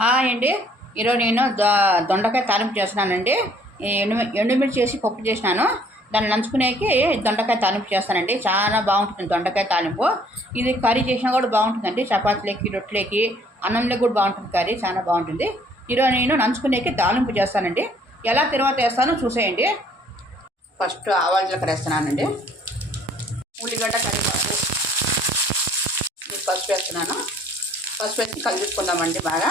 Hi అండి. ఈరోజు నేను దొండకాయ తాలింపు చేస్తున్నానండి. ఎండుమిర్చి చేసి పప్పు చేసినాను. దాన్ని నంచుకునేకి దొండకాయ తాలింపు చేస్తానండి. చాలా బాగుంటుంది దొండకాయ తాలింపు. ఇది కర్రీ చేసినా కూడా బాగుంటుందండి. చపాతీలకి, రొట్టెలకి, అన్నంలోకి కూడా బాగుంటుంది కర్రీ, చాలా బాగుంటుంది. ఈరోజు నేను నంచుకునేకి తాలింపు చేస్తానండి. ఎలా తర్వాత వేస్తానో చూసేయండి. ఫస్ట్ ఆవాలు జీలకర్ర వేస్తున్నానండి. ఉల్లిగడ్డ, కరివేపాకు, పసుపు వేస్తున్నాను. పసుపు వేసి కలుపుకుందామండి బాగా.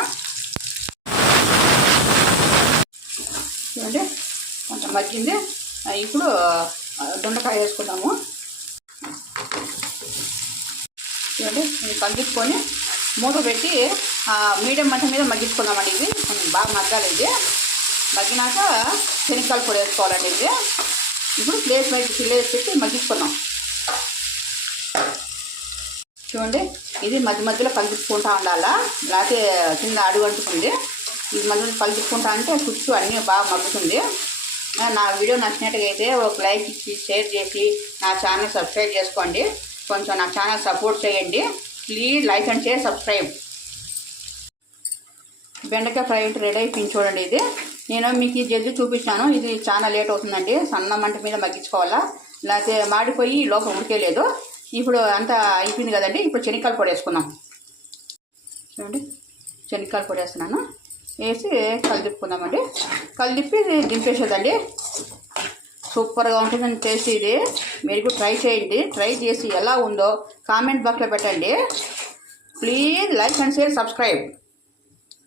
చూడండి కొంచెం మగ్గింది. ఇప్పుడు దొండకాయ వేసుకుందాము. చూడండి ఇది కలుపుకొని మూత పెట్టి మీడియం మంట మీద మగ్గించుకుందామండి. ఇది కొంచెం బాగా మగ్గాలి. ఇది మగ్గినాక శనగకాయల పొడి వేసుకోవాలండి. ఇది ఇప్పుడు ప్లేస్ పెట్టి మగ్గించుకుందాం. చూడండి ఇది మధ్య మధ్యలో కలుపుకుంటూ ఉండాలా, లేకపోతే కింద అడుగు అంటుకుంది. ఇది మధ్యలో కలుపుకుంటా అంటే కుచ్చు అన్నీ బాగా మగ్గుతుంది. నా వీడియో నచ్చినట్టుగా అయితే ఒక లైక్ ఇచ్చి షేర్ చేసి నా ఛానల్ సబ్స్క్రైబ్ చేసుకోండి. కొంచెం నా ఛానల్ సపోర్ట్ చేయండి. Please like and share, subscribe. బెండకాయ ఫ్రై రెడీ అయిపోయింది చూడండి. ఇది నేను మీకు జల్దీ చూపించాను. ఇది చాలా లేట్ అవుతుందండి. సన్న మంట మీద మగ్గించుకోవాలా, లేకపోతే మాడిపోయి లోపల ఉడికేయలేదు. ఇప్పుడు అంతా అయిపోయింది కదండి. ఇప్పుడు శనగకాయల పొడి వేసుకుందాం. చూడండి శనగకాయల పొడి వేస్తున్నాను. వేసి కలిదిప్పుకుందామండి. కలిదిప్పి దింపేసేదండి. సూపర్గా ఉంటుందండి టేస్ట్. ఇది మీరు కూడా ట్రై చేయండి. ట్రై చేసి ఎలా ఉందో కామెంట్ బాక్స్లో పెట్టండి. Please like and share, subscribe.